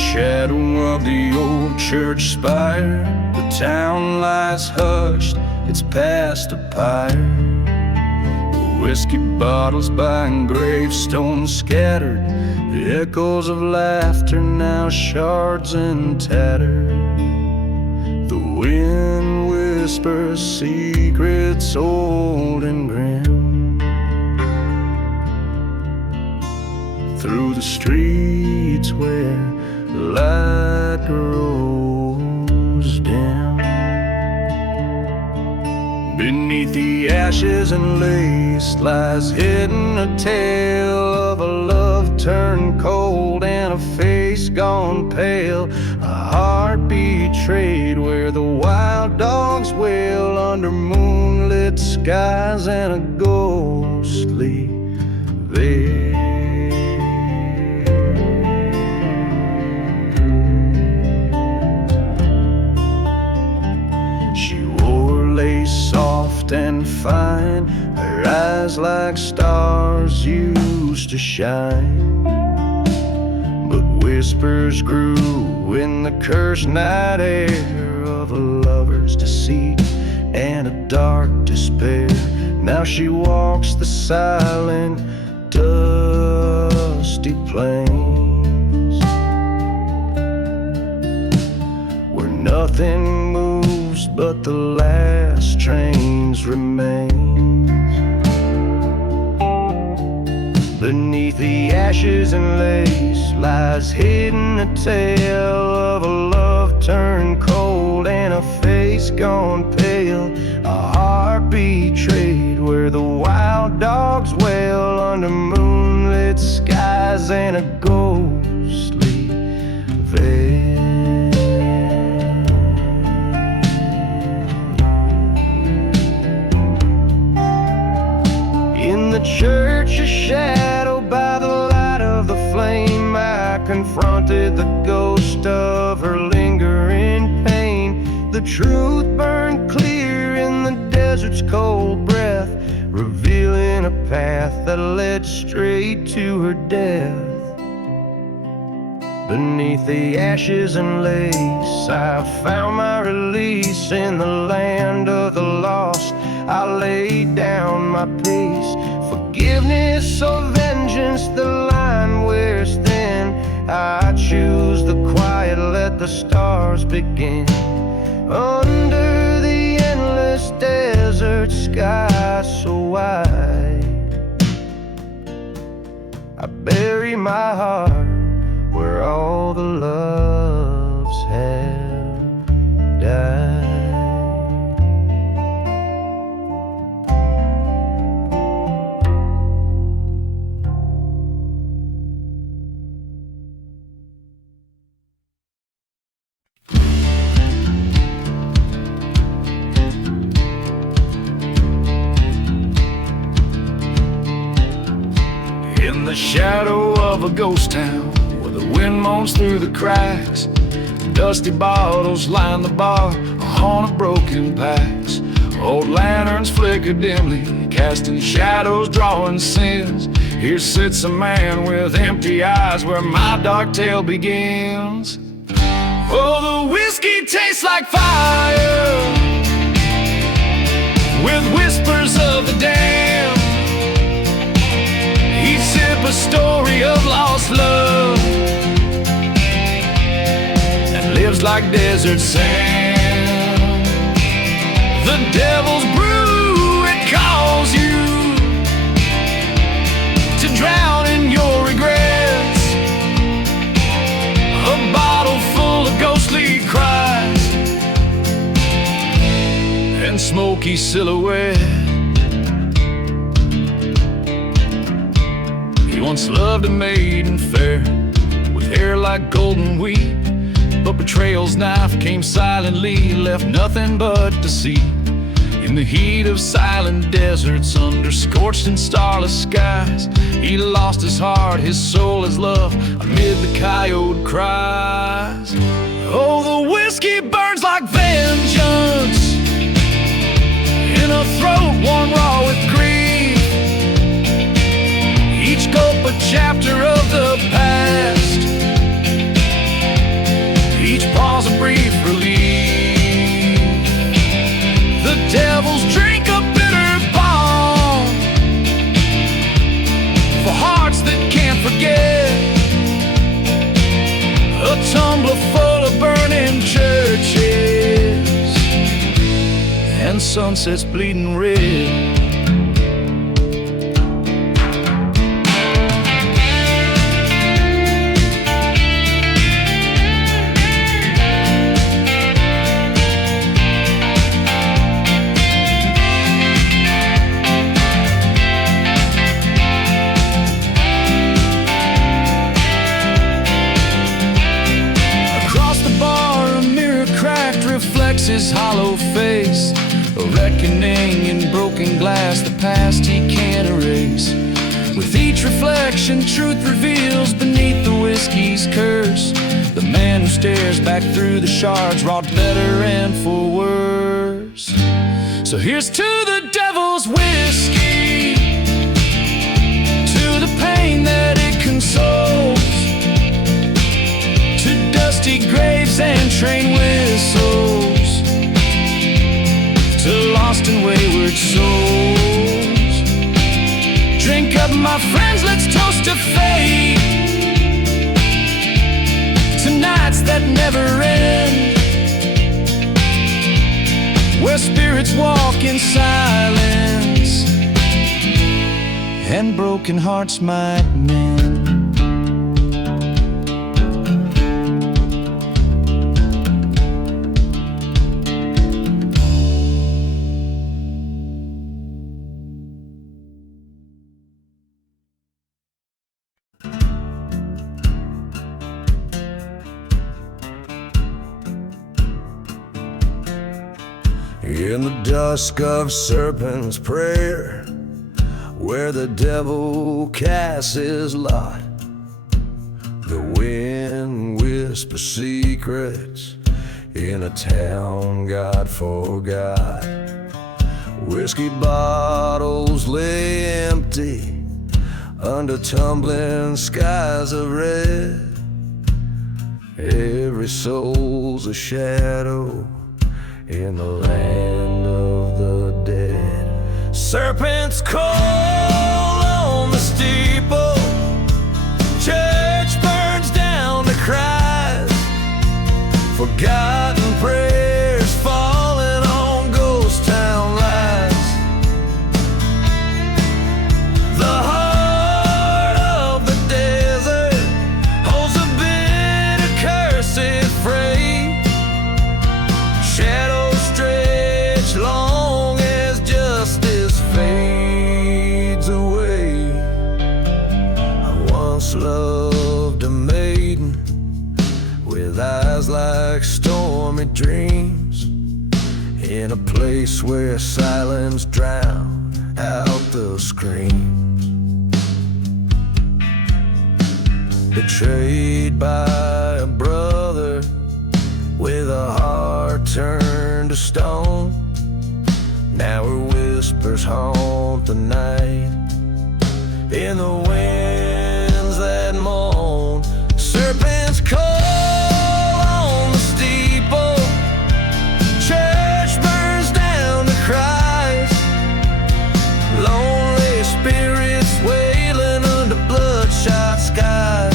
shadow of the old church spire, the town lies hushed, it's past a pyre. Whiskey bottles by gravestones scattered, the echoes of laughter now shards and tatter. The wind whispers secrets old and grim through the streets where the light grows dim. Beneath the ashes and lace lies hidden a tale of a love turned cold and a face gone pale, a heart betrayed where the wild dogs wail under moonlit skies and a ghostly veil. Soft and fine, her eyes like stars used to shine. But whispers grew in the cursed night air of a lover's deceit and a dark despair. Now she walks the silent, dusty plains where nothing moves but the last trains remains. Beneath the ashes and lace lies hidden a tale of a love turned cold and a face gone pale, a heart betrayed where the wild dogs wail under moonlit skies and a ghostly veil. In the church, a shadow by the light of the flame, I confronted the ghost of her lingering pain. The truth burned clear in the desert's cold breath, revealing a path that led straight to her death. Beneath the ashes and lace, I found my release in the land of the lost. I laid down my peace, forgiveness or vengeance, the line wears thin. I choose the quiet, let the stars begin. Under the endless desert sky so wide, I bury my heart where all the loves have died. In the shadow of a ghost town, where the wind moans through the cracks, dusty bottles line the bar on a broken packs. Old lanterns flicker dimly, casting shadows, drawing sins. Here sits a man with empty eyes where my dark tale begins. Oh, the whiskey tastes like fire, with whispers of the damned. Each sip a story of lost love that lives like desert sand. The devil's brew, it calls you to drown in your regrets. A bottle full of ghostly cries and smoky silhouette. He once loved a maiden fair with hair like golden wheat, but betrayal's knife came silently, left nothing but deceit. In the heat of silent deserts, under scorched and starless skies, he lost his heart, his soul, his love, amid the coyote cries. Oh, the whiskey burns like vengeance in a throat worn raw with grief. Each gulp a chapter of the past sunset's bleeding red. His hollow face, a reckoning in broken glass, the past he can't erase. With each reflection, truth reveals beneath the whiskey's curse. The man who stares back through the shards wrought better and for worse. So here's to the devil's whiskey, to the pain that it consoles, to dusty graves and train whistles, to lost and wayward souls. Drink up, my friends, let's toast to fate, to nights that never end, where spirits walk in silence and broken hearts might mend. In the dusk of serpent's prayer, where the devil casts his lot, the wind whispers secrets in a town God forgot. Whiskey bottles lay empty under tumbling skies of red. Every soul's a shadow in the land of the dead. Serpents call on the steeple, church burns down to cries, forgotten prayers falling on ghost town lies. The heart of the desert holds a bitter cursed freight. Shadows stretch long as justice fades away. I once loved a maiden with eyes like stormy dreams, in a place where silence drowned out the screams. Betrayed by a brother with a heart turned to stone, now her whispers haunt the night in the winds that moan. Serpents call on the steeple, church burns down to cries, lonely spirits wailing under bloodshot skies.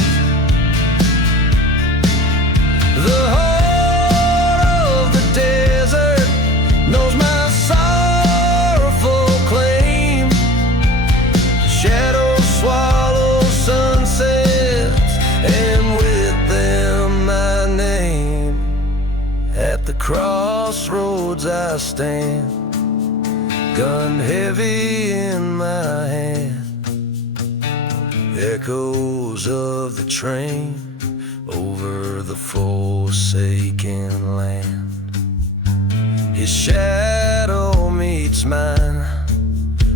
The heart of the desert knows my sorrowful claim. Shadows swallow sunsets, and with them my name. At the crossroads I stand, gun heavy in my hand. Echoes of the train over the forsaken land. His shadow meets mine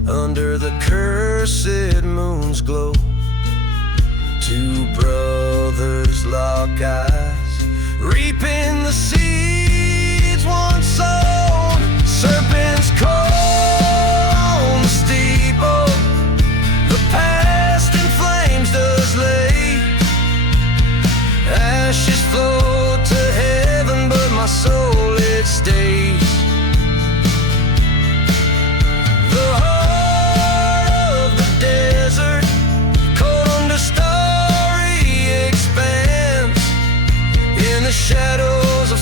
under the cursed moon's glow. Two brothers lock eyes, reaping the seeds once sown. Serpents call on the steeple, the past in flames does lay. Ashes float to heaven, but my soul it stays. The heart of the desert, cold under starry expanse, in the shadows of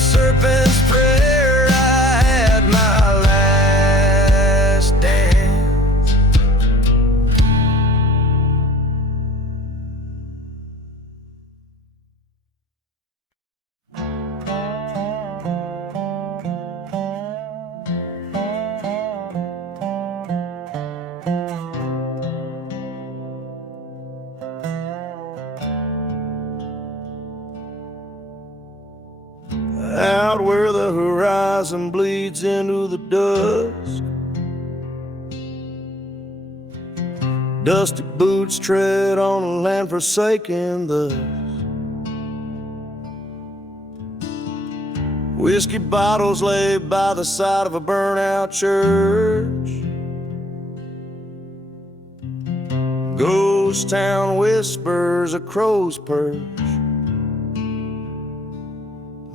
out where the horizon bleeds into the dusk. Dusty boots tread on a land forsaken thus. Whiskey bottles lay by the side of a burnt-out church. Ghost town whispers a crow's perch.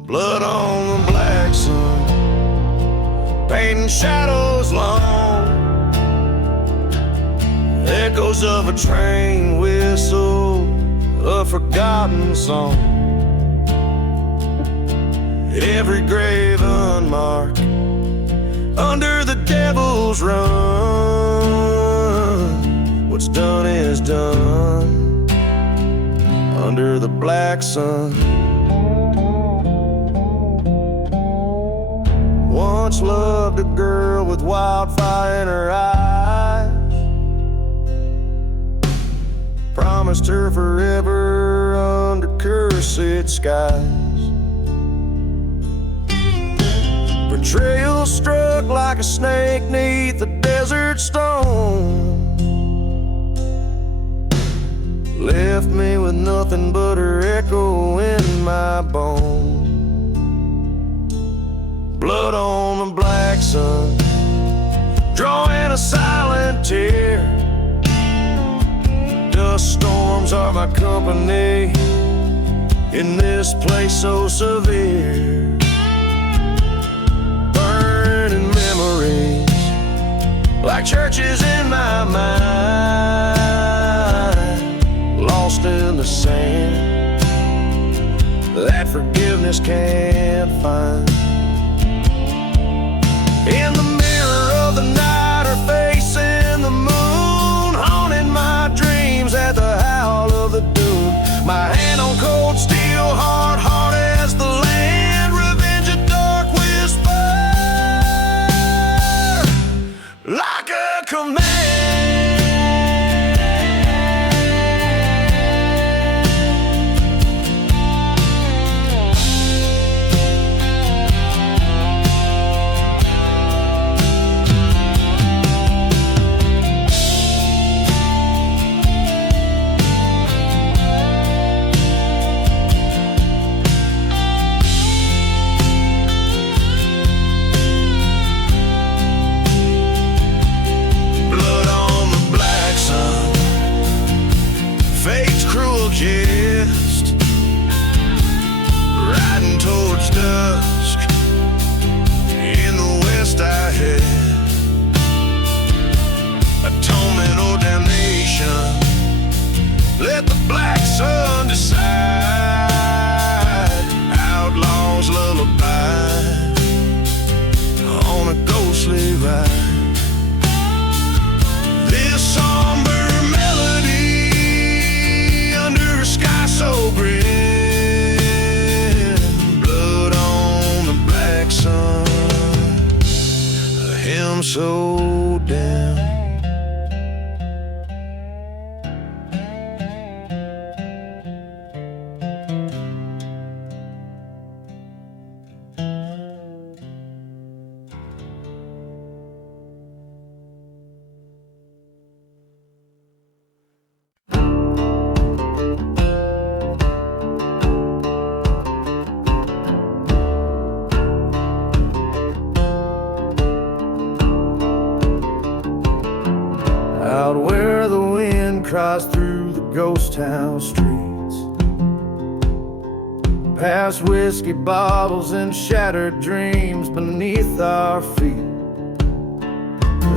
Blood on the black sun, painting shadows long. Echoes of a train whistle, a forgotten song. Every grave unmarked, under the devil's run. What's done is done, under the black sun. Once loved a girl with wildfire in her eyes. Promised her forever under cursed skies. Betrayal struck like a snake 'neath a desert stone. Left me with nothing but her echo in my bones. Blood on the black sun, drawing a silent tear. Dust storms are my company in this place so severe. Burning memories like churches in my mind, lost in the sand that forgiveness can't find. In the mirror of the night, her face in the moon, haunting my dreams at the howl of the dune. My hand on cold steel, hard heart as the land, revenge a dark whisper, like a command. Jest, riding towards dusk. In the west I head, atonement or damnation. Let the black sun decide. Outlaw's lullaby on a ghostly ride. This somber so grim, blood on the black sun, a hymn so damn. Out where the wind cries through the ghost town streets, past whiskey bottles and shattered dreams beneath our feet.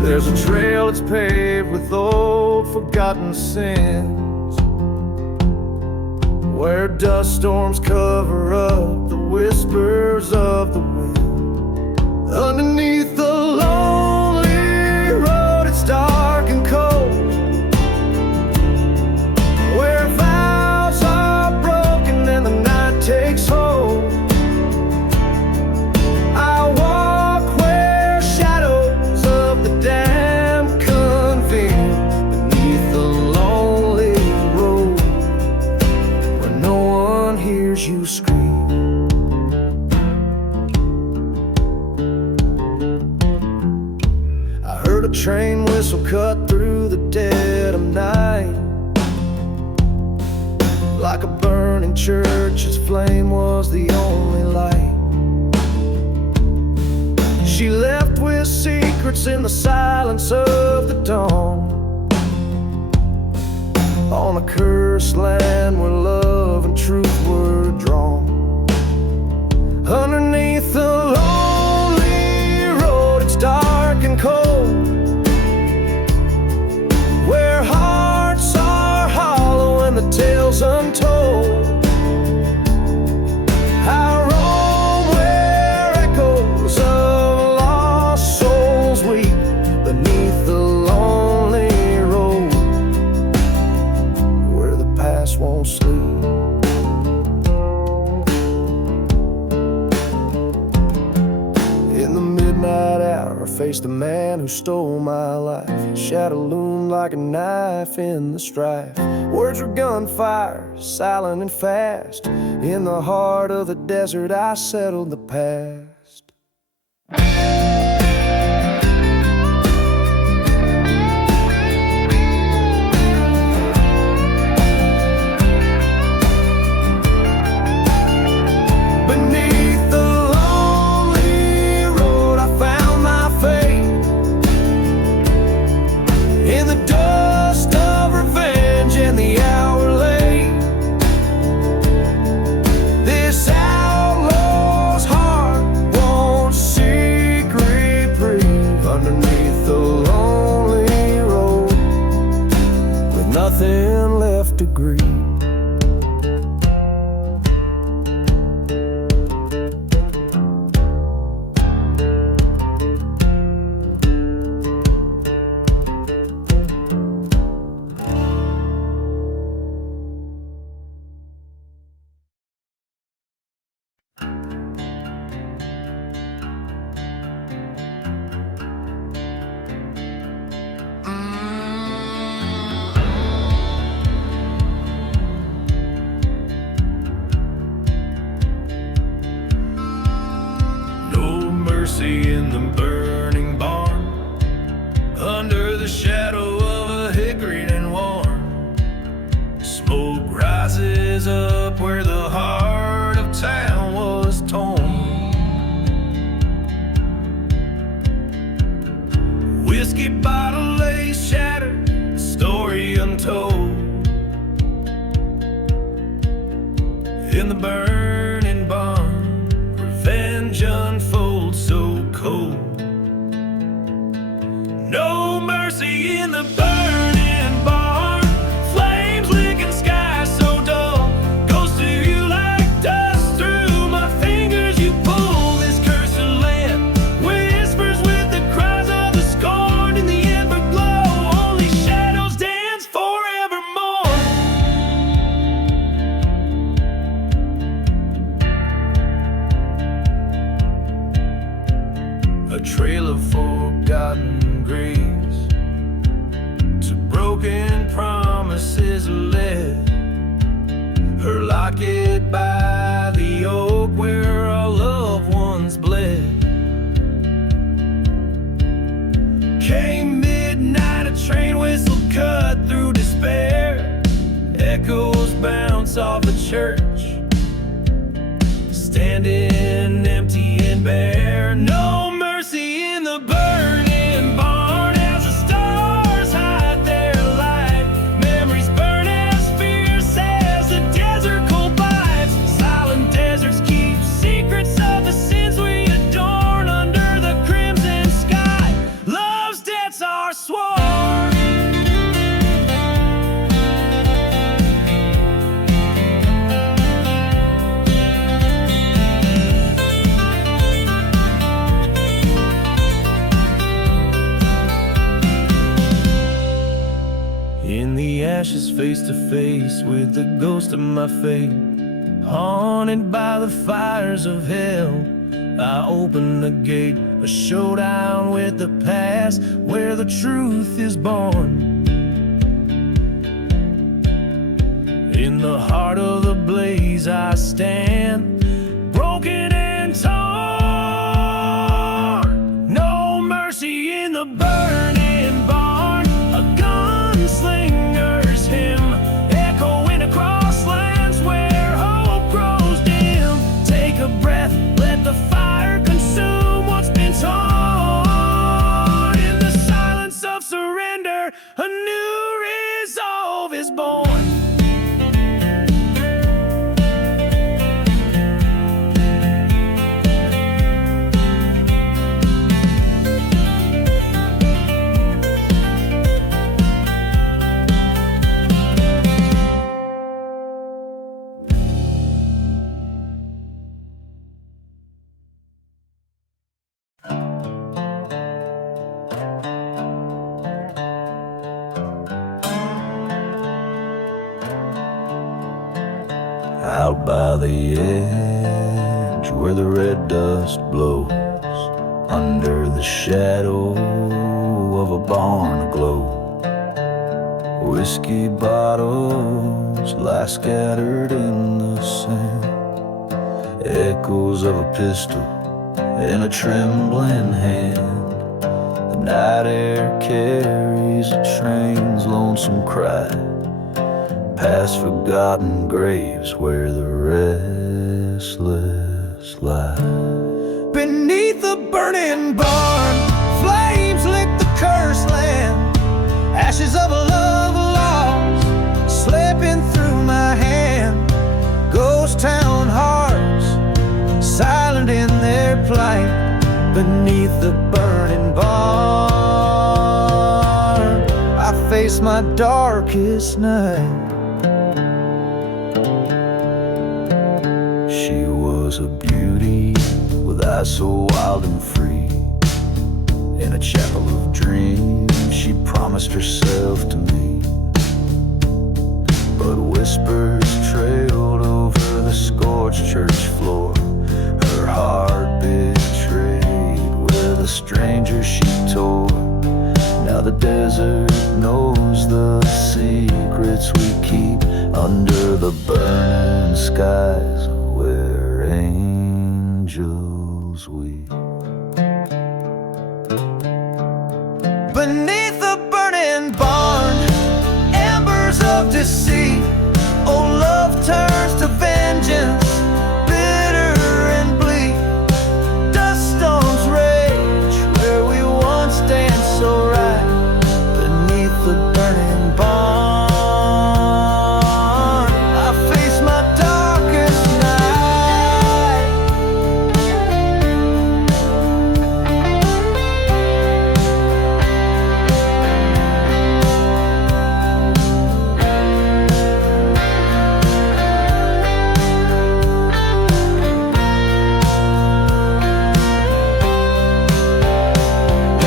There's a trail that's paved with old forgotten sins, where dust storms cover up the whispers of the wind. Underneath the lonely road, it's dark and cold, where vows are broken and the night takes hold. I walk where shadows of the damned convene, beneath the lonely road, where no one hears you scream. train whistle cut through the dead of night. Like a burning church, its flame was the only light. She left with secrets in the silence of the dawn, on a cursed land where love and truth were drawn. Underneath the lonely road, it's dark and cold, where hearts are hollow and the tale's untold. I roam where echoes of lost souls weep beneath the lonely road, where the past won't sleep. In the midnight hour, I faced the man who stole my life. His shadow loomed like a knife in the strife. Words were gunfire, silent and fast. In the heart of the desert, I settled the past. Beneath the lonely road, I found my fate. In the dust of revenge and the hour late, this outlaw's heart won't seek reprieve. Underneath the lonely road, with nothing left to grieve. In the burning barn, under the shadow of a hickory and warm, smoke rises up where the heart of town was torn. Whiskey bottle lay shattered, story untold. In the burning barn, revenge unfolds so cold. No mercy in the burning barn, flames licking sky so dull. Goes to you like dust through my fingers. You pull this cursed land, whispers with the cries of the scorned. In the ember glow, only shadows dance forevermore. A trail of forgotten graves, to broken promises led. Her locket by the oak where our loved ones bled. Came midnight, a train whistle cut through despair. Echoes bounce off the church, standing empty and bare. No mercy in the burning barn, as the stars hide their light. Memories burn as fierce as the desert cold bites. Silent deserts keep secrets of the sins we adorn. Under the crimson sky, love's debts are sworn. Ashes face to face with the ghost of my fate, haunted by the fires of hell. I open the gate, a showdown with the past, where the truth is born. In the heart of the blaze I stand, broken and torn. No mercy in the burning out by the edge where the red dust blows, under the shadow of a barn aglow. Whiskey bottles lie scattered in the sand, echoes of a pistol in a trembling hand. The night air carries a train's lonesome cry, past forgotten graves where the restless lie. Beneath the burning barn, flames lick the cursed land, ashes of a love lost slipping through my hand. Ghost town hearts silent in their plight, beneath the burning barn I face my darkest night. She was a beauty with eyes so wild and free. In a chapel of dreams she promised herself to me, but whispers trailed over the scorched church floor. Her heart betrayed with a stranger she tore. Now the desert knows the secrets we keep under the burning skies where angels weep. Beneath the burning barn, embers of deceit. Oh, love turns to vengeance, bitter and bleak. Dust storms rage where we once danced so right, beneath the burning barn I face my darkest night.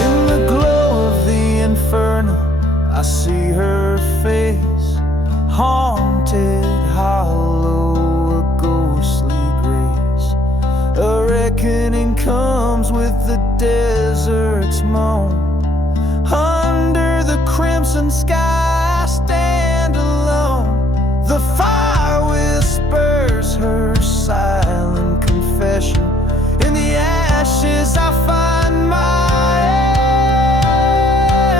In the glow of the inferno I see her face, haunted, hollow, a ghostly grace. A reckoning comes with the desert's moan. Under the crimson sky I stand alone. The fire whispers her silent confession. In the ashes I find my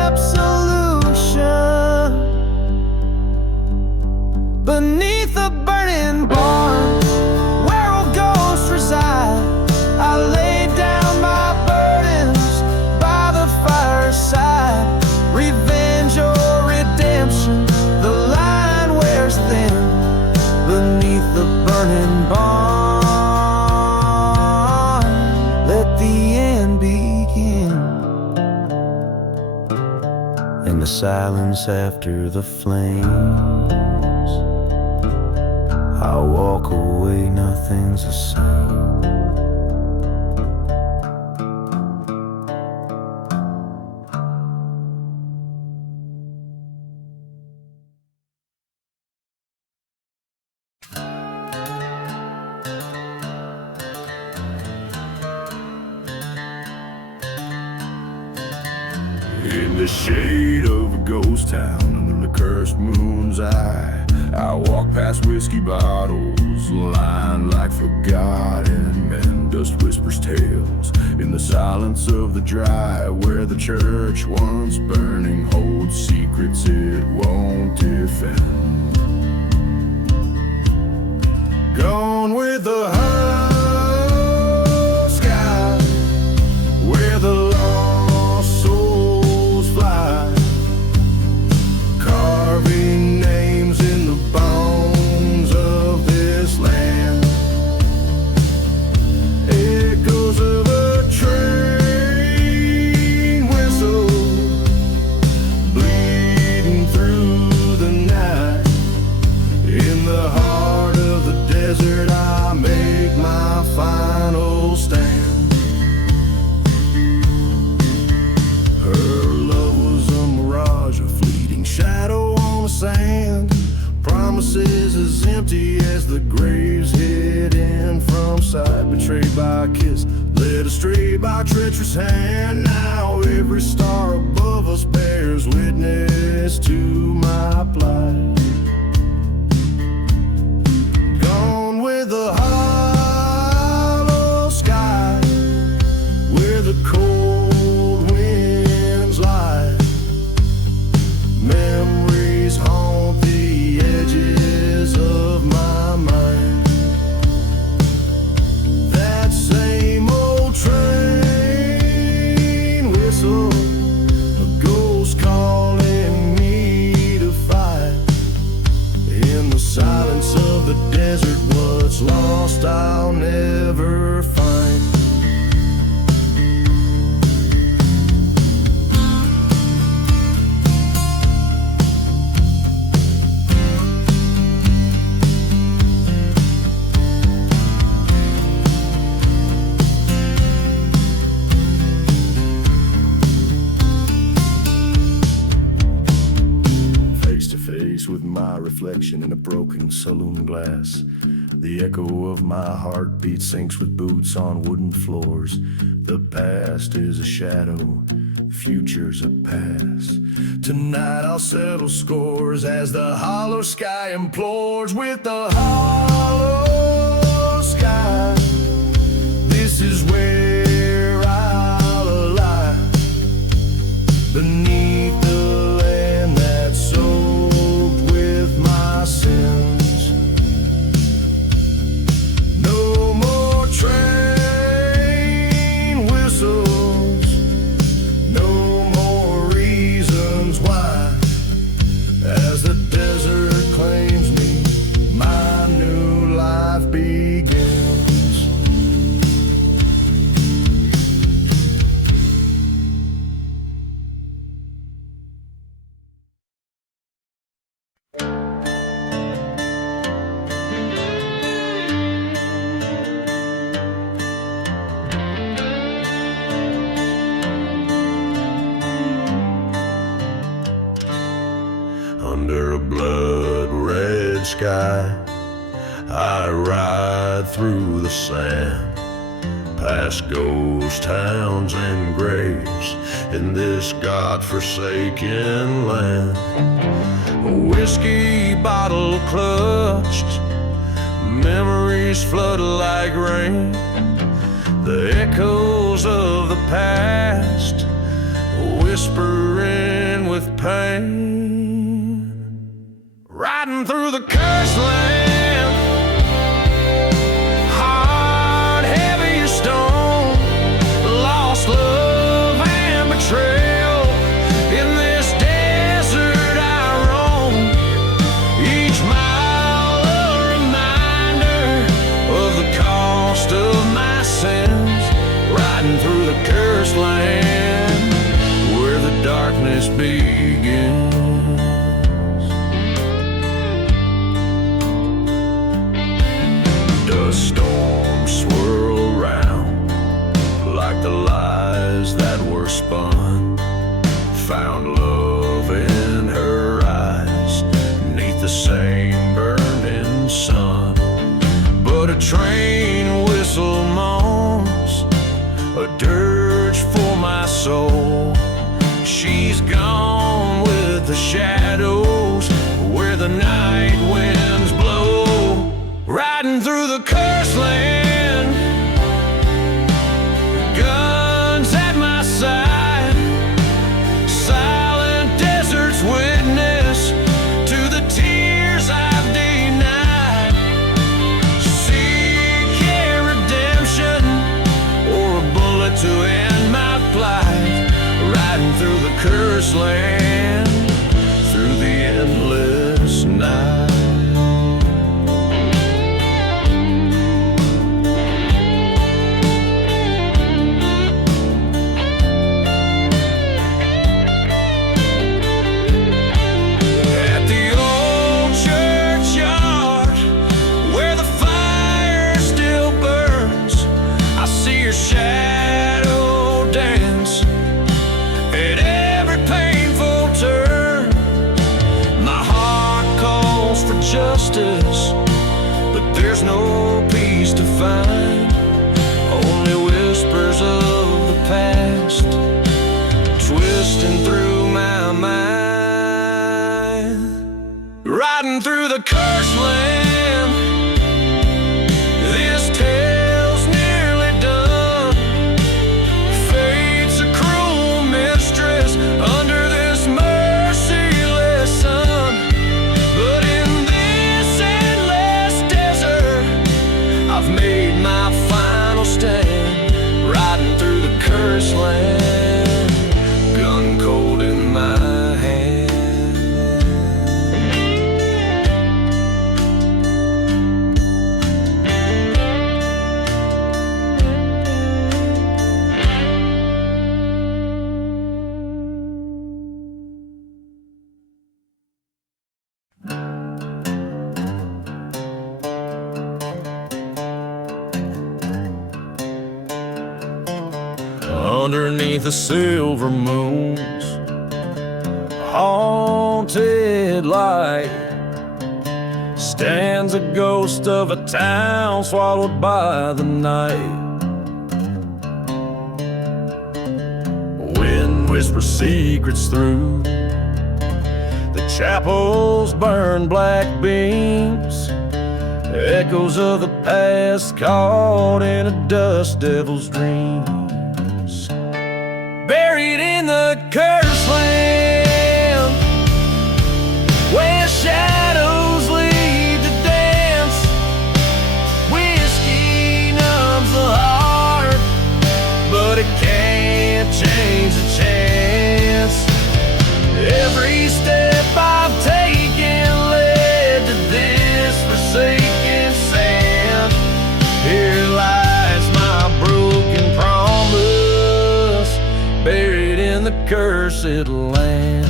absolution. Beneath the burning barn where all ghosts reside, I lay down my burdens by the fireside. Revenge or redemption, the line wears thin. Beneath the burning barn, let the end begin. In the silence after the flames, I walk away, nothing's the same. In the shade of a ghost town under the cursed moon's eye, I walk past whiskey bottles lined like forgotten men. Dust whispers tales in the silence of the dry, where the church once burning holds secrets it won't defend. Gone with the high sky, where the lost souls fly, carving names in the bones of this land. Echoes of a train whistle bleeding through the night. In the heart of the desert I made the graves hidden from sight, betrayed by a kiss, led astray by treacherous hand. Now every star above us bears witness to my plight. Gone with the hollow sky, where the cold winds lie. Memories haunt the edges of my mind. That same old train whistle, a ghost calling me to fight. In the silence of the desert, what's lost I'll never find. With my reflection in a broken saloon glass, the echo of my heartbeat sinks with boots on wooden floors. The past is a shadow, future's a past. Tonight I'll settle scores as the hollow sky implores. With the hollow sky, this is where I'll lie, beneath the land that's so sins. No more train whistles, no more reasons why. As the desert claims me, my new life begins. Under a blood-red sky, I ride through the sand, past ghost towns and graves in this God-forsaken land. A whiskey bottle clutched, memories flood like rain. The echoes of the past whispering with pain. Riding through the cursed land, heart heavy as stone, lost love and betrayal. In this desert I roam, each mile a reminder of the cost of my sins. Riding through the cursed land, where the darkness begins. Storms swirl around like the lies that were spun. Found love in her eyes, neath the same burning sun. But a train whistle moans, a dirge for my soul. She's gone with the shadows, where the night winds blow. Riding through the cursed land, guns at my side, silent desert's witness to the tears I've denied. Seek redemption or a bullet to end my plight. Riding through the cursed land, through the endless night. Shadow dance at every painful to find, only whispers of the past twisting through my mind. Riding through the cursed land, this tale's nearly done. Fate's a cruel mistress under this merciless sun. But in this endless desert, I've made my final stand. Riding through the cursed land, gun cold in my hand. Underneath the silver moon's haunted light stands a ghost of a town swallowed by the night. Wind whispers secrets through the chapel's burned black beams, echoes of the past caught in a dust devil's dreams. Buried in the cursed land, where shadows lead to dance. Whiskey numbs the heart, but it can't change the chance. Every step I've taken led to this forsaken sand. Here lies my broken promise, buried in the cursed land.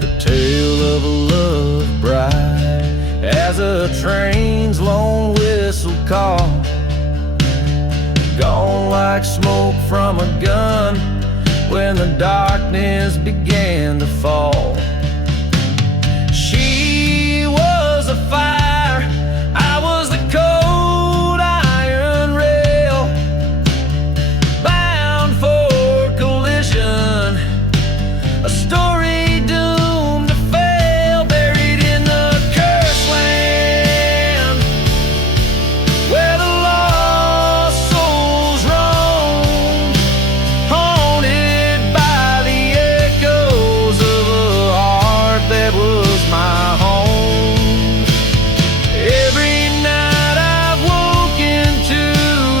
The tale of a love bride as a train's lone whistle call, gone like smoke from a gun when the darkness began to fall. She was a fire, I was the cold iron rail, bound for collision, a story doomed to fail. Buried in the cursed land, where the lost souls roam, haunted by the echoes of a heart that was my home. Every night I've woken to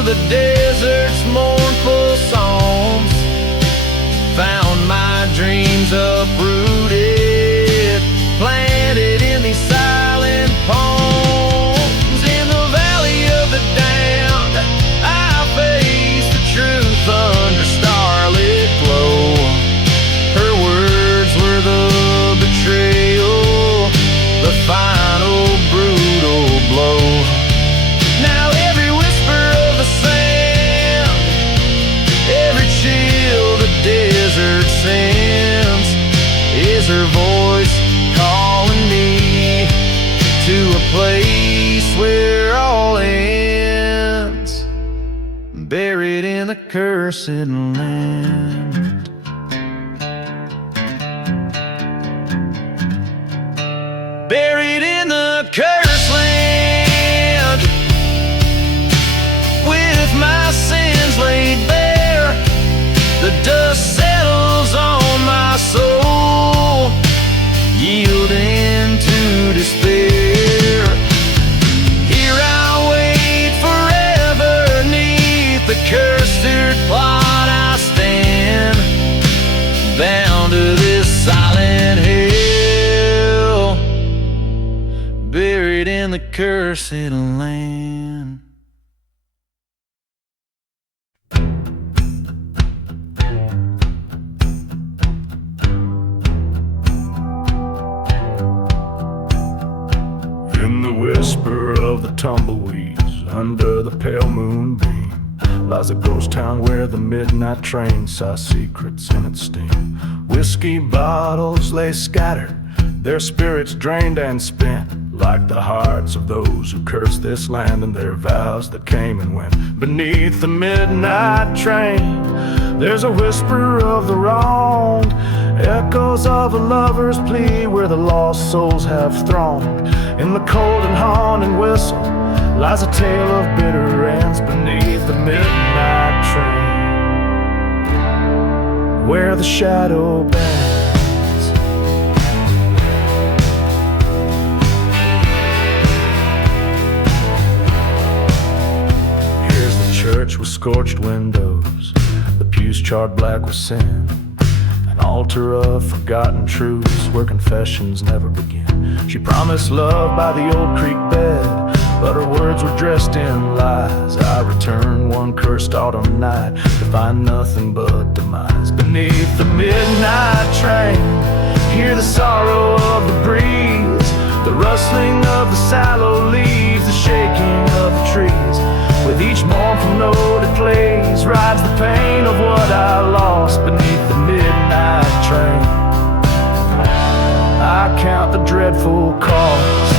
the desert's mournful songs, found my dreams uprooted, planted in these silent palms. In the valley of the damned, I faced the truth under starlit glow. Her words were the betrayal, the final brutal blow. Now every whisper of the sand, every chill the desert sends, is her voice calling me to a place where all ends, buried in the cursed land. Buried in the cursed land, with my sins laid bare, the dust settles on my soul, yielding to despair. Here I wait forever, neath the cursed earth plot I stand, bound to this silent hell, buried in the cursed land. In the whisper of the tumbleweeds under the pale moonbeam, lies a ghost town where the midnight train saw secrets in its steam. Whiskey bottles lay scattered, their spirits drained and spent, like the hearts of those who cursed this land and their vows that came and went. Beneath the midnight train, there's a whisper of the wronged, echoes of a lover's plea where the lost souls have thronged. In the cold and haunting whistle lies a tale of bitter ends beneath the midnight train, where the shadow bends. Here's the church with scorched windows, the pews charred black with sin, an altar of forgotten truths where confessions never begin. She promised love by the old creek bed, but her words were dressed in lies. I returned one cursed autumn night to find nothing but demise. Beneath the midnight train, hear the sorrow of the breeze, the rustling of the sallow leaves, the shaking of the trees. With each mournful note it plays, rides the pain of what I lost beneath the midnight train. I count the dreadful cost.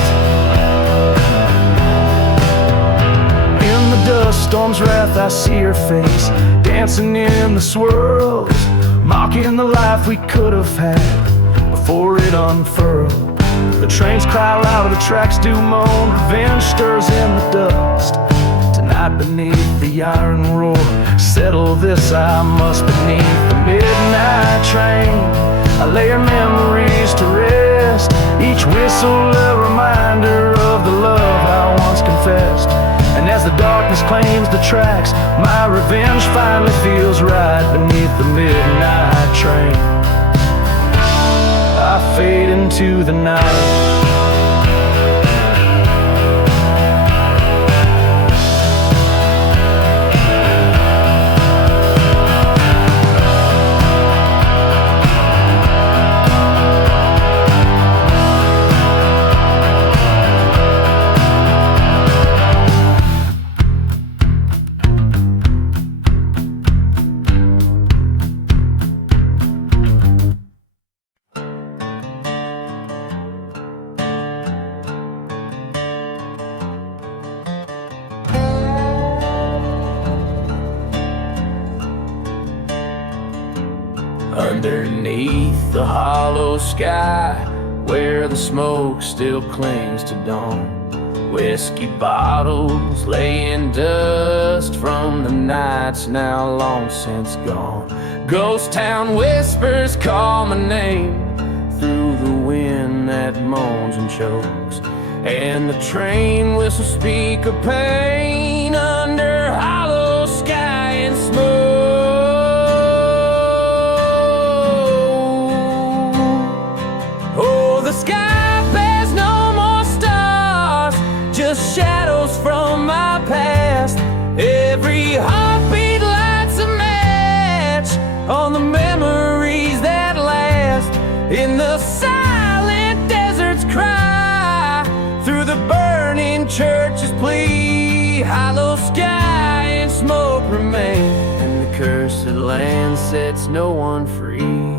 In the dust storm's wrath I see her face, dancing in the swirls, mocking the life we could have had before it unfurled. The trains cry loud, the tracks do moan, revenge stirs in the dust. Tonight beneath the iron roar, settle this I must. Beneath the midnight train, I lay her memories to rest, each whistle a reminder of the love I once confessed. And as the darkness claims the tracks, my revenge finally feels right. Beneath the midnight train, I fade into the night. Underneath the hollow sky, where the smoke still clings to dawn, whiskey bottles lay in dust from the nights now long since gone. Ghost town whispers call my name through the wind that moans and chokes, and the train whistles speak of pain under hollow sky and smoke. The sky bears no more stars, just shadows from my past. Every heartbeat lights a match on the memories that last. In the silent desert's cry, through the burning church's plea, hollow sky and smoke remain, and the cursed land sets no one free.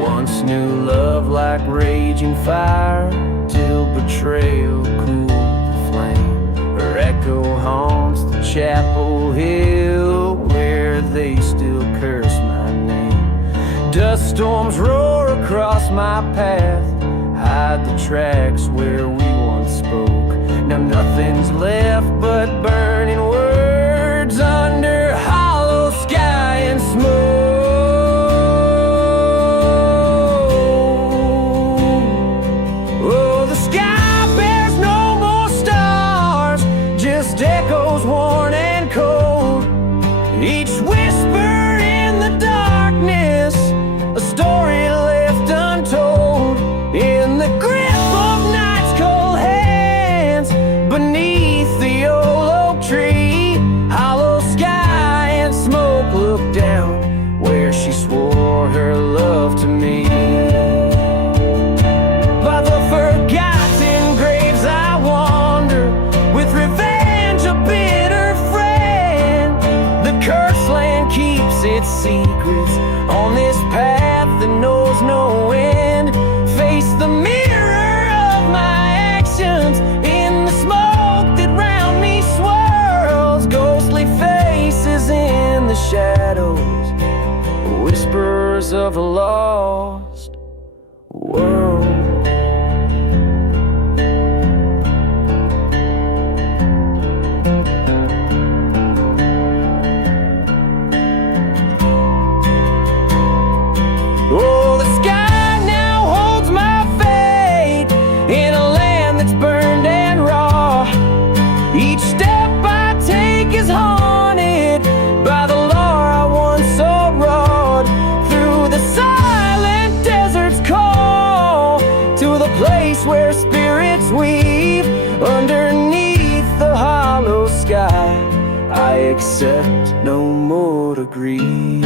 Once knew love like raging fire, till betrayal cooled the flame. Her echo haunts the chapel hill, where they still curse my name. Dust storms roar across my path, hide the tracks where we once spoke. Now nothing's left but burning words under hollow sky and smoke. Echoes worn and cold, each whisper in the darkness, a story left untold. In the grip of night's cold hands, beneath the old oak tree, its secrets on this path that knows no end. Face the mirror of my actions in the smoke that round me swirls. Ghostly faces in the shadows, whispers of a lost world. Oh, the sky now holds my fate in a land that's burned and raw. Each step I take is haunted by the law I once so wrought. Through the silent desert's call to the place where spirits weave, underneath the hollow sky, I accept no more to grieve.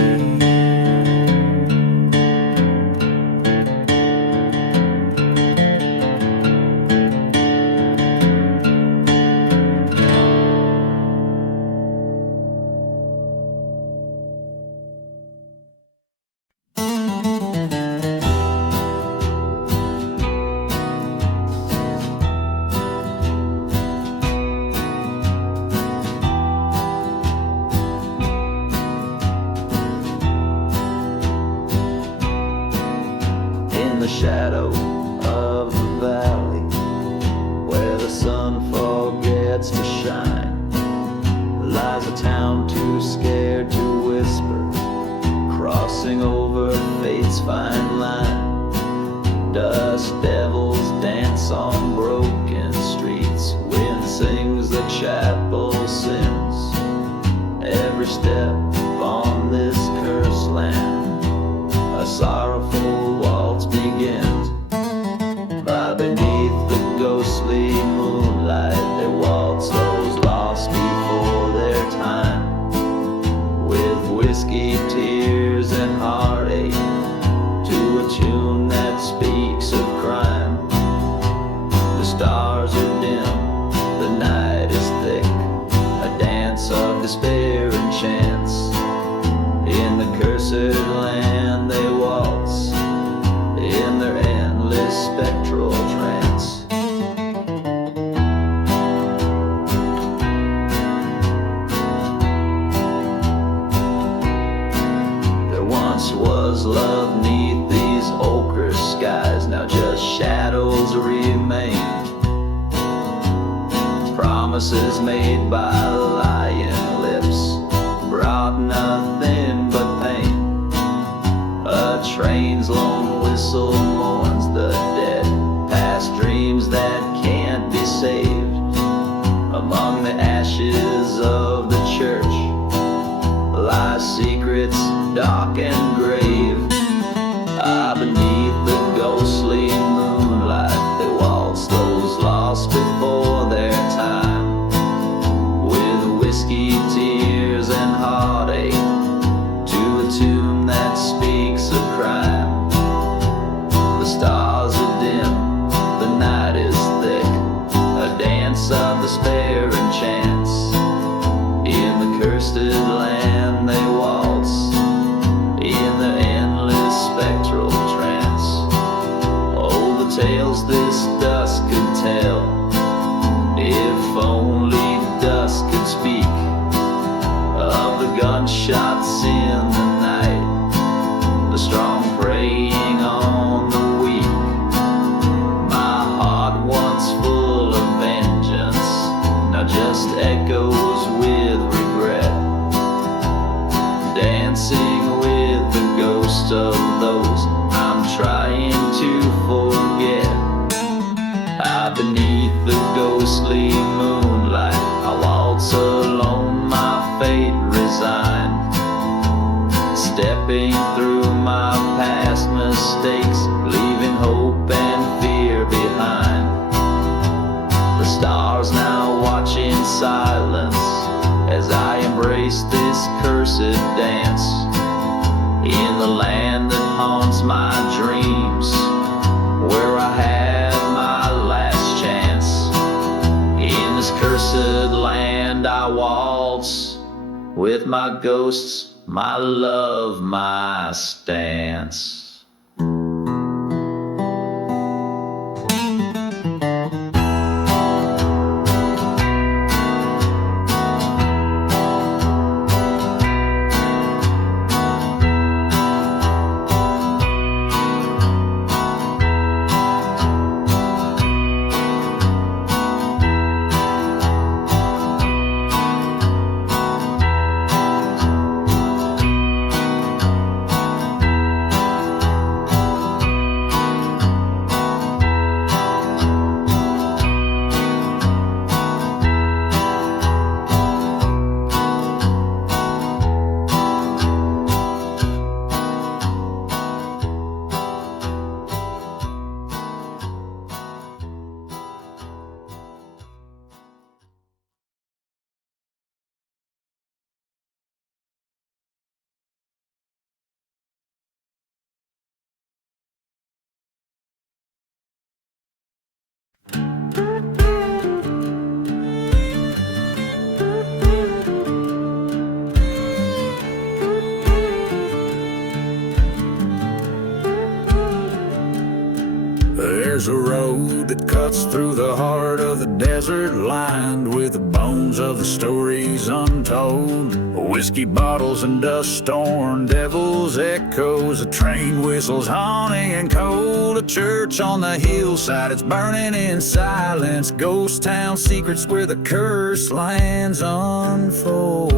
The shadow of the valley where the sun forgets to shine lies a town too scared to whisper, crossing over fate's fine line. Dust devils dance on broken streets, wind sings the chapel sins. Every step on this cursed land, a sorrowful waltz begins. By beneath the ghostly moonlight, they waltz those lost before their time, with whiskey, tears, and heartache, to a tune that speaks of crime. The stars are dim, the night is thick, a dance of despair and chance. In the cursed land they waltz, in their endless spectral trance. There once was love neath these ochre skies, now just shadows remain. Promises made by lying lips brought nothing but pain. A train's lone whistle mourns the dead, past dreams that can't be saved. Among the ashes of the church lie secrets dark and grave. Ah, beneath the ghostly moonlight, they waltz those lost before their time, with whiskey, tears, and heartache, to a tune that speaks of crime. The stars are dim, the night is thick, a dance of despair and chance. In the cursed land they waltz, in the endless spectral trance. Oh, the tales this dusk could tell, if only dusk could speak, of the gunshots in the night, the strong preying on the weak. My heart once full of vengeance, now just echoes with regret, dancing with the ghosts of those I'm trying to forget. High beneath the ghostly moonlight, I waltz alone, my fate resigned, stepping through my past mistakes, leaving hope and fear behind. The stars now watch in silence as I embrace this cursed dance, in the land that haunts my dreams, where I had my last chance. In this cursed land I waltz with my ghosts my love, my stance. There's a road that cuts through the heart of the desert, lined with the bones of the stories untold. Whiskey bottles and dust-storm devils, echoes of train whistles haunting and cold. A church on the hillside, it's burning in silence. Ghost town secrets where the cursed lands unfold.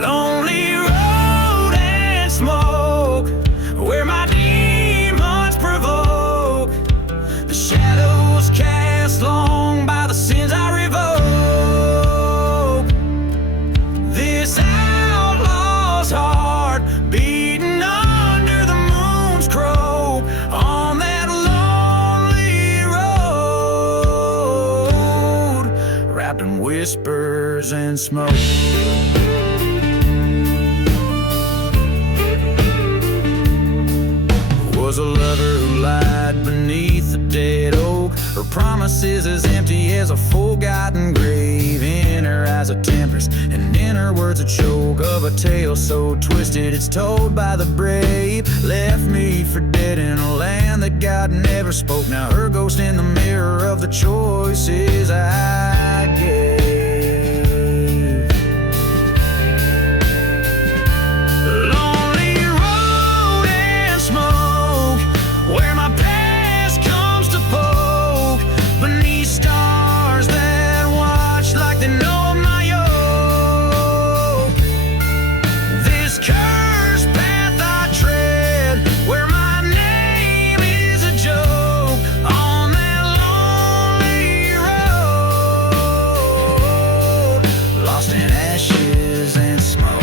Lonely road and smoke, where my demons provoke. The shadows cast long by the sins I revoke. This outlaw's heart beating under the moon's croak, on that lonely road, wrapped in whispers and smoke. Was a lover who lied beneath the dead oak. Her promises as empty as a forgotten grave. In her eyes a tempest, and in her words a choke of a tale so twisted it's told by the brave. Left me for dead in a land that God never spoke. Now her ghost in the mirror of the choices I gave. Where my past comes to poke beneath stars that watch like they know my yoke. This cursed path I tread, where my name is a joke, on that lonely road, lost in ashes and smoke.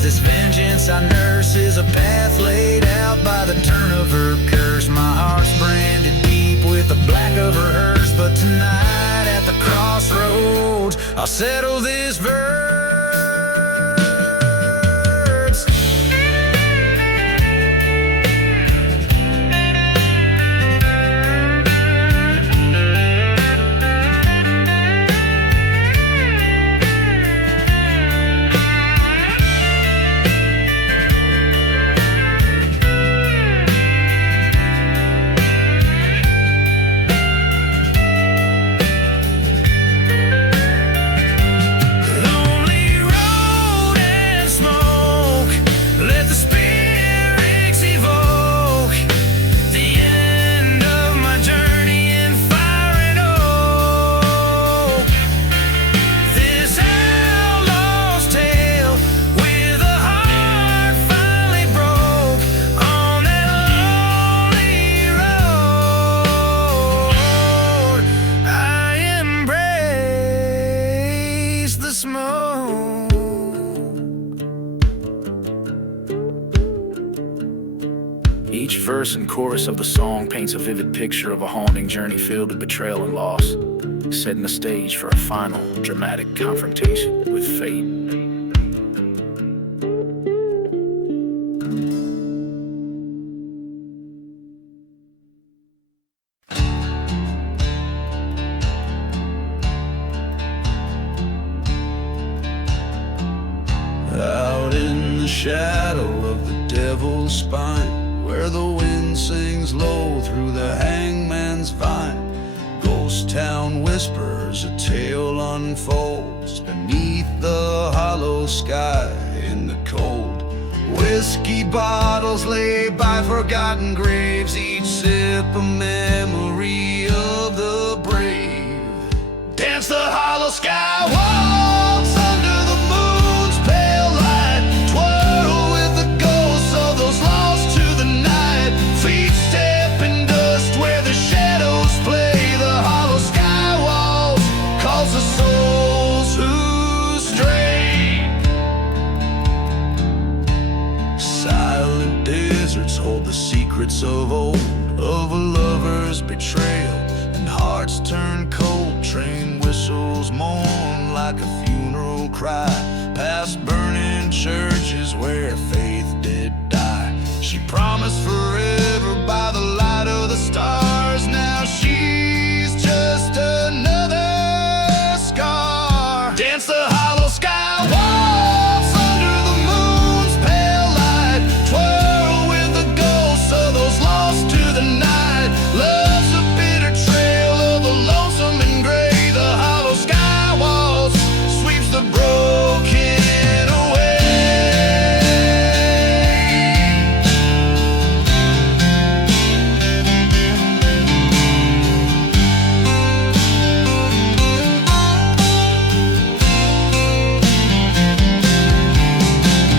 This vengeance I nurse is a path laid out by the turn of her curse. My heart's branded deep with the black of her hearse. But tonight at the crossroads I'll settle this verse. Each verse and chorus of the song paints a vivid picture of a haunting journey filled with betrayal and loss, setting the stage for a final, dramatic confrontation with fate. shadow of the devil's spine, where the wind sings low through the hangman's vine. Ghost town whispers, a tale unfolds beneath the hollow sky in the cold. Whiskey bottles lay by forgotten graves, each sip a memory of the brave. Dance the hollow sky waltz under the moon's pale light, twirl with the ghosts of those lost to the night. Feet step in dust where the shadows play. The hollow sky waltz calls the souls who stray. Silent deserts hold the secrets of old, of a lover's betrayal, and hearts turn cold. Train whistles mourn like a funeral cry, past burning churches where faith did die. She promised forever by the light of the stars. Now she's just another scar. Dance the hollow sky waltz under the moon's pale light, twirl with the ghosts of those lost to the night. Love's a bitter trail of the lonesome and gray. The hollow sky waltz sweeps the broken away.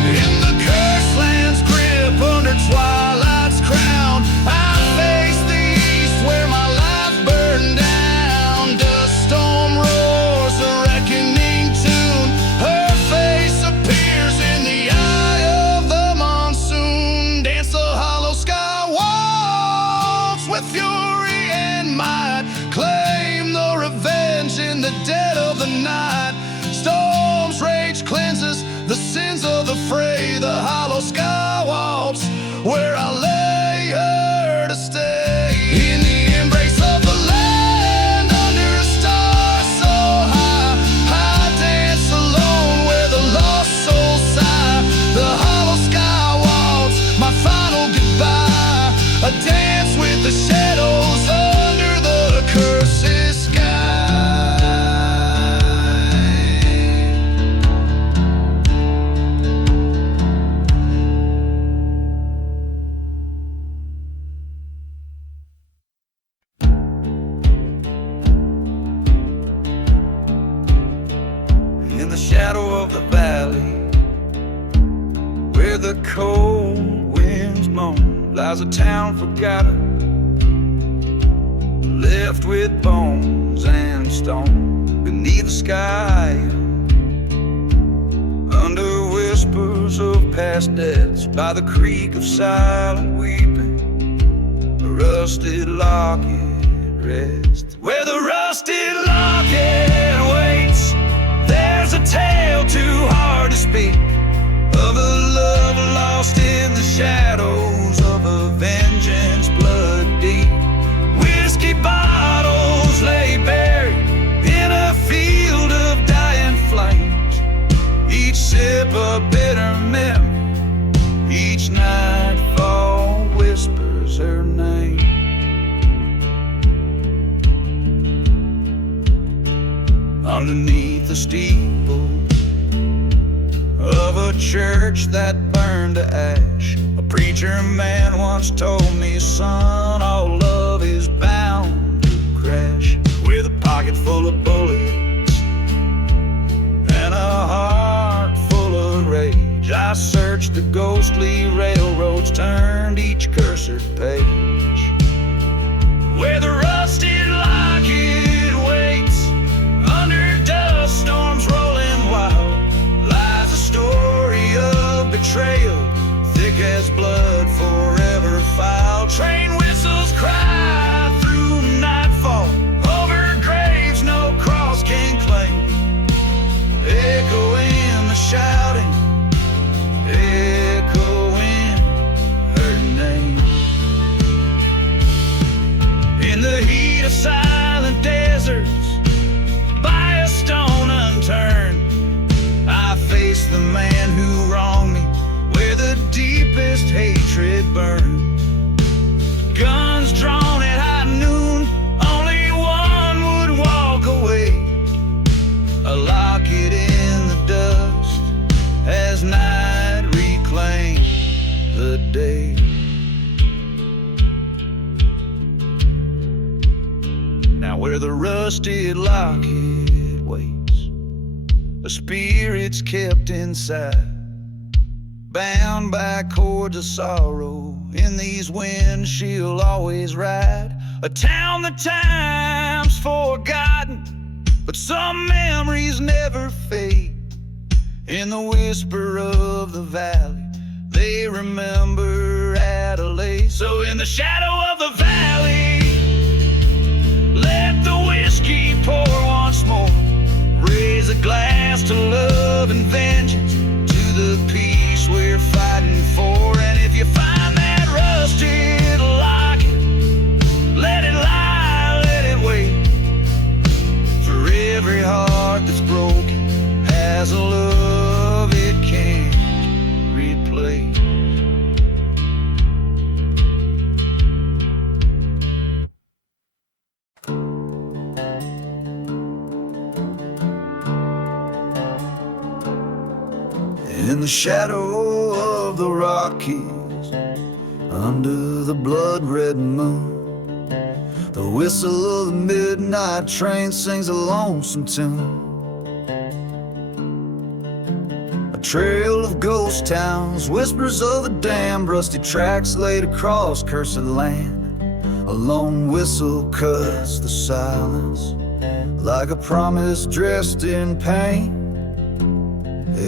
In the cursed land's grip, under twilight's crown, I face the east where my life burned down. Dust storm roars a reckoning tune. Her face appears in the eye of the monsoon. Dance the hollow sky waltz with fury and might. Claim the revenge in the dead of the night. Storm's rage cleanses the sins of the fray. The hollow sky waltz where I lay her to stay. In the embrace of the land, under a star so high, I dance alone where the lost souls sigh. The hollow sky waltz, my final goodbye. A dance with the shadows under the cursed sky. In the shadow of the valley, where the cold winds moan, lies a town forgotten, left with bones and stone. Beneath the sky, under whispers of past deaths, by the creek of silent weeping, a rusted locket rests. Where the rusted locket waits, there's a tale too hard to speak, of a love lost in the shadows of a vengeance blood deep. Whiskey bottles lay buried in a field of dying flames, each sip a bitter memory, each nightfall whispers her name. Underneath the steeple of a church that burned to ash, a preacher man once told me, son, all love is bound to crash. With a pocket full of bullets and a heart full of rage, I searched the ghostly railroads, turned each cursed page. Where the rusted locket waits, under dust storms rolling wild, lies a story of betrayal, thick as blood forever filed. Train whistles cry through nightfall, over graves no cross can claim, echoing the shouting, echoing her name. In the where the rusted locket waits. A spirit's kept inside, bound by cords of sorrow. In these winds she'll always ride. A town that time's forgotten, but some memories never fade. In the whisper of the valley, they remember Adelaide. So in the shadow of the valley, let the whiskey pour once more. Raise a glass to love and vengeance, to the peace we're fighting for. And if you find that rusted locket, let it lie, let it wait. For every heart that's broken has a love it can't replace. In the shadow of the Rockies, under the blood-red moon, the whistle of the midnight train sings a lonesome tune. A trail of ghost towns, whispers of the damned, rusty tracks laid across cursed land. A lone whistle cuts the silence like a promise dressed in pain.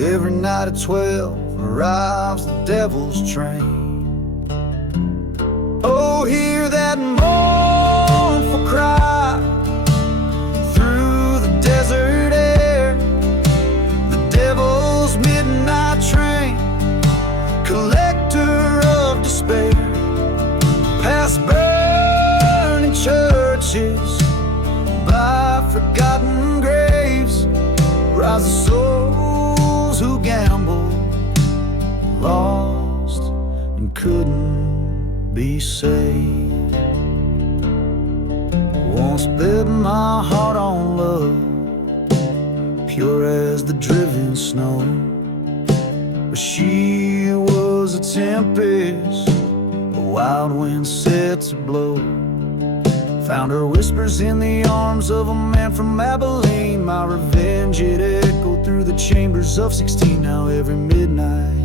Every night at 12 arrives the devil's train. Oh, hear that mournful cry through the desert air. The devil's midnight train, collector of despair. Past burning churches, by forgotten graves, rise the souls who gambled, lost, and couldn't be saved. Once bet my heart on love, pure as the driven snow. But she was a tempest, a wild wind set to blow. Found her whispers in the arms of a man from Abilene. My revenge, it echoed through the chambers of 16. Now every midnight,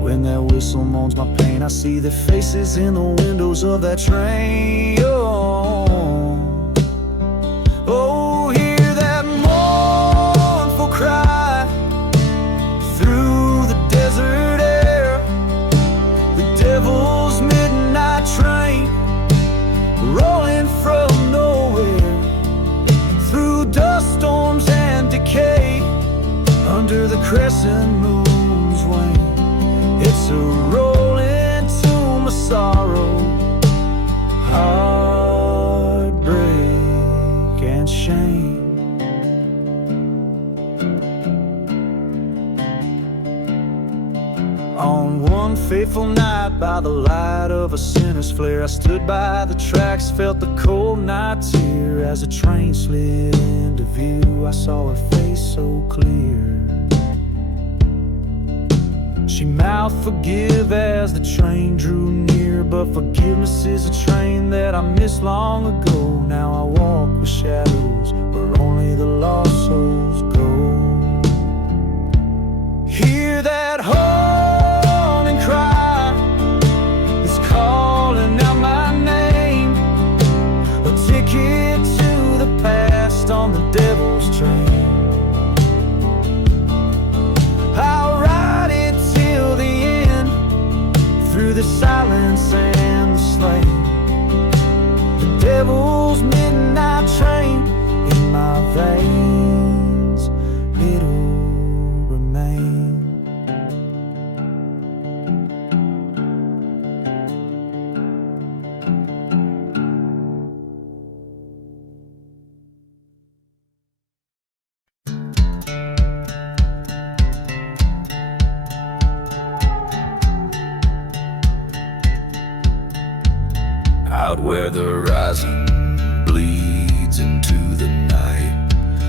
when that whistle moans my pain, I see their faces in the windows of that train. Oh, hear that mournful cry through the desert air. The devil's midnight train, rolling from nowhere, through dust storms and decay, under the crescent moon's wane. It's a rolling tomb of sorrow, heartbreak and shame. On one fateful night, by the light of a sinner's flare, I stood by the tracks, felt the cold night tear. As the train slid into view, I saw her face so clear. She mouthed forgive as the train drew near, but forgiveness is a train that I missed long ago. Now I walk with shadows where only the lost souls go. Hear that haunting cry, it's calling out my name. A ticket to the past on the devil's train. I'll ride it till the end, through the silence and the slain. The devil's midnight train, in my veins it'll remain. Out where the horizon bleeds into the night,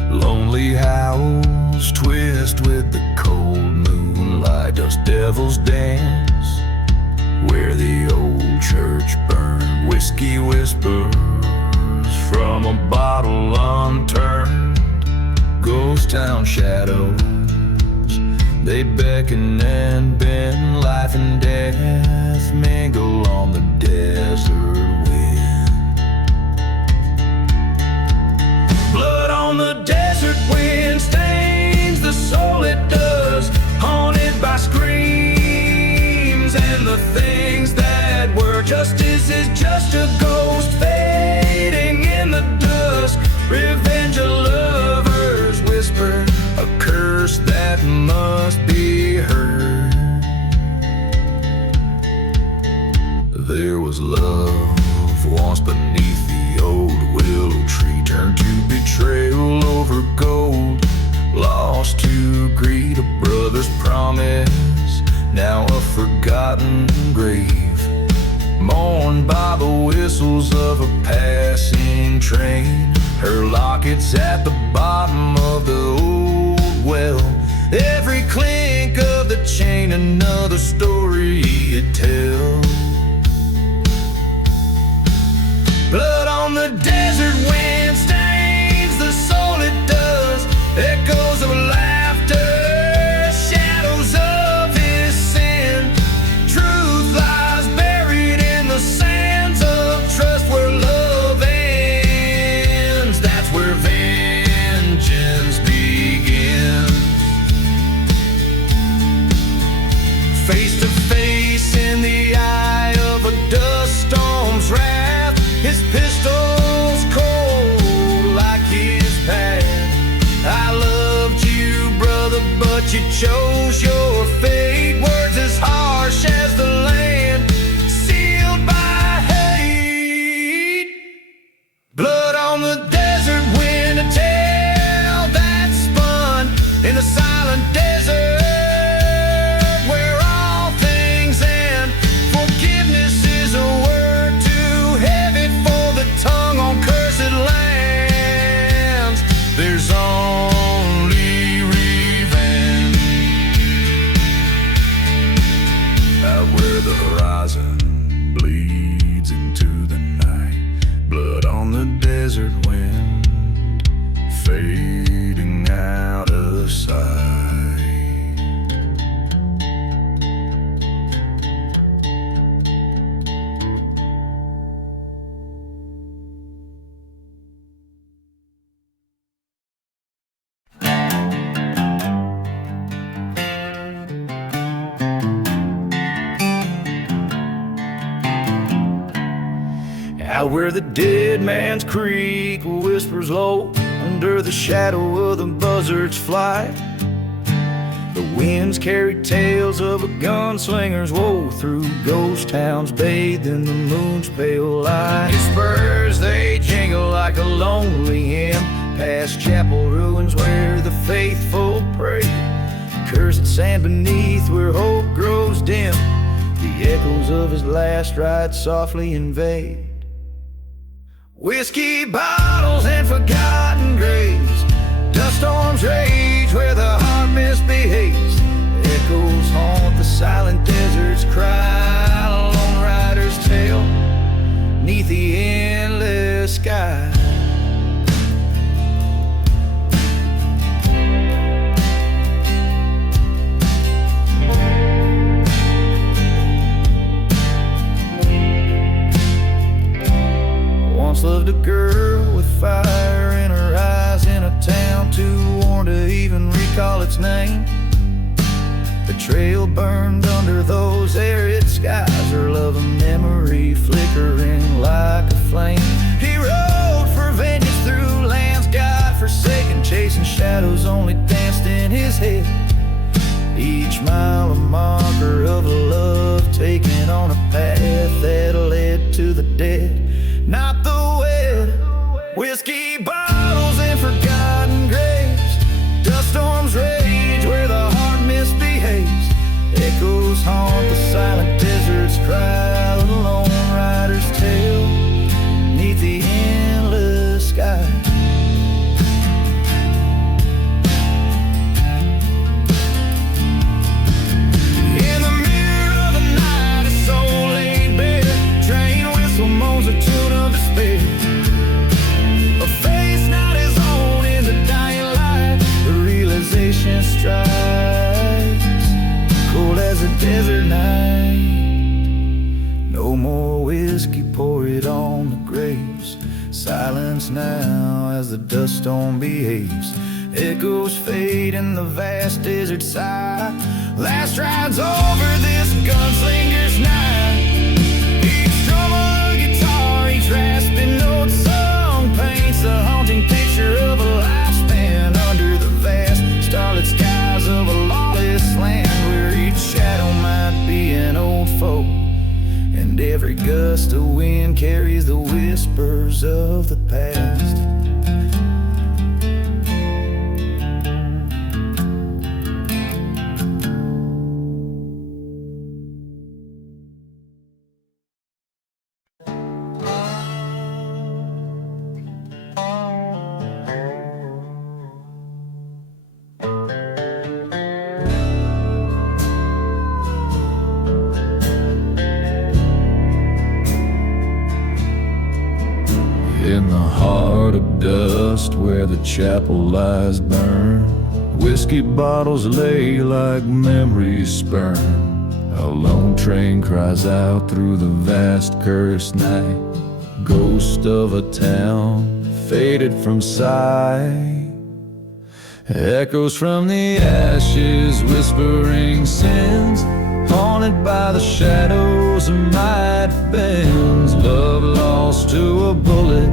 lonely howls twist with the cold moonlight. Does devils dance where the old church burned? Whiskey whispers from a bottle town shadows, they beckon and bend. Life and death mingle on the desert wind. Blood on the desert wind stains the soul it does, haunted by screams and the things that were. Justice is just a ghost fading in the dusk. Revenge of lovers whisper, a curse that must be heard. There was love once beneath the old willow tree, turned to betrayal over gold, lost to greed, a brother's promise, now a forgotten grave, mourned by the whistles of a passing train. Her locket's at the bottom of the old well, every clink of the chain another story it tells. Blood on the desert wind stains the soul it does, echoes of laughter, shadows of his sin. Truth lies buried in the sands of trust, where love ends, that's where vengeance begins. Face to face in the eye of a dust storm's wrath, his pistol's cold like his path. I loved you, brother, but you chose your fate. Words as harsh as the land, sealed by hate. Blood on the desert wind, a tale that spun in the silent desert, where all things end. Forgiveness is a word too heavy for the tongue on cursed lands. There's only revenge. Out where the horizon bleeds into the night, blood on the desert wind, fading out of sight. Out where the dead man's creek whispers low, under the shadow of the buzzard's flight, the winds carry tales of a gunslinger's woe through ghost towns bathed in the moon's pale light. His spurs, they jingle like a lonely hymn, past chapel ruins where the faithful pray, cursed sand beneath where hope grows dim, the echoes of his last ride softly invade. Whiskey bottles and forgotten graves, dust storms rage where the heart misbehaves, echoes haunt the silent desert's cry, a lone rider's tale neath the endless sky. Once loved a girl with fire in her eyes, in a town too worn to even recall its name. The trail burned under those arid skies, her love a memory flickering like a flame. He rode for vengeance through lands God-forsaken, chasing shadows only danced in his head. Each mile a marker of a love taken on a path that led to the dead, not the wed. Whiskey bottles and forgotten graves, dust storms rage where the heart misbehaves, echoes haunt the silent desert's cry, the lone rider's tale neath the endless sky. In the mirror of the night, a soul laid bare, whiskey, pour it on the grapes. Silence now as the dust storm behaves. Echoes fade in the vast desert sigh. Last rides over this gunslinger's night. Each drum of a guitar, each rasping note song paints a haunting picture of a lifespan under the vast starlit skies of a lawless land, where each shadow might be an old foe, and every gust of wind carries the whispers of the past. In the heart of dust where the chapel lies burned, whiskey bottles lay like memories spurned. A lone train cries out through the vast cursed night, ghost of a town faded from sight. Echoes from the ashes whispering sins, haunted by the shadows of might bends. Love lost to a bullet,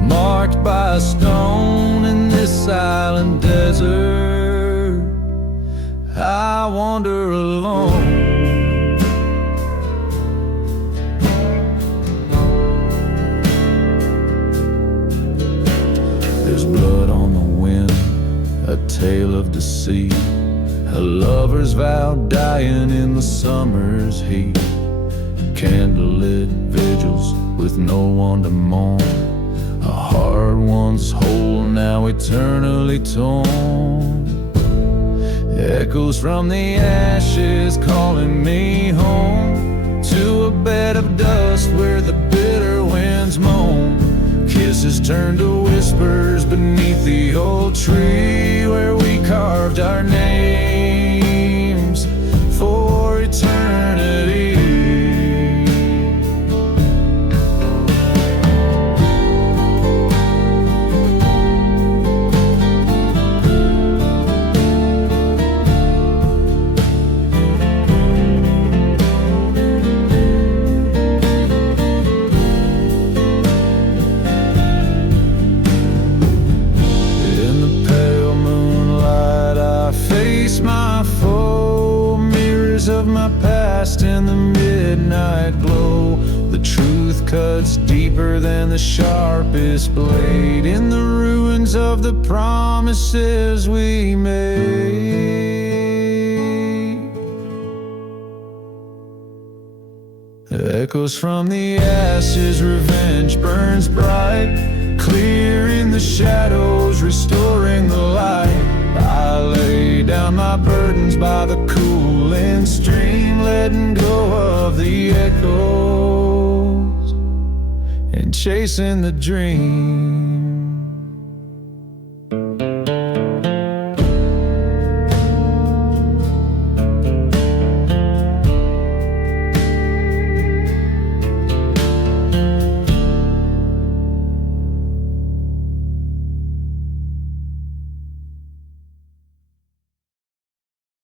marked by a stone in this silent desert. I wander alone. There's blood on the wind, a tale of deceit, a lover's vow dying in the summer's heat. Candlelit vigils with no one to mourn, a heart once whole now eternally torn. Echoes from the ashes calling me home, to a bed of dust where the bitter winds moan. Kisses turn to whispers beneath the old tree, where we carved our names for eternity. Of my past in the midnight glow, the truth cuts deeper than the sharpest blade in the ruins of the promises we made. Echoes from the ashes, revenge burns bright, clearing the shadows, restoring the light. I lay down my burdens by the cooling stream, letting go of the echoes and chasing the dream.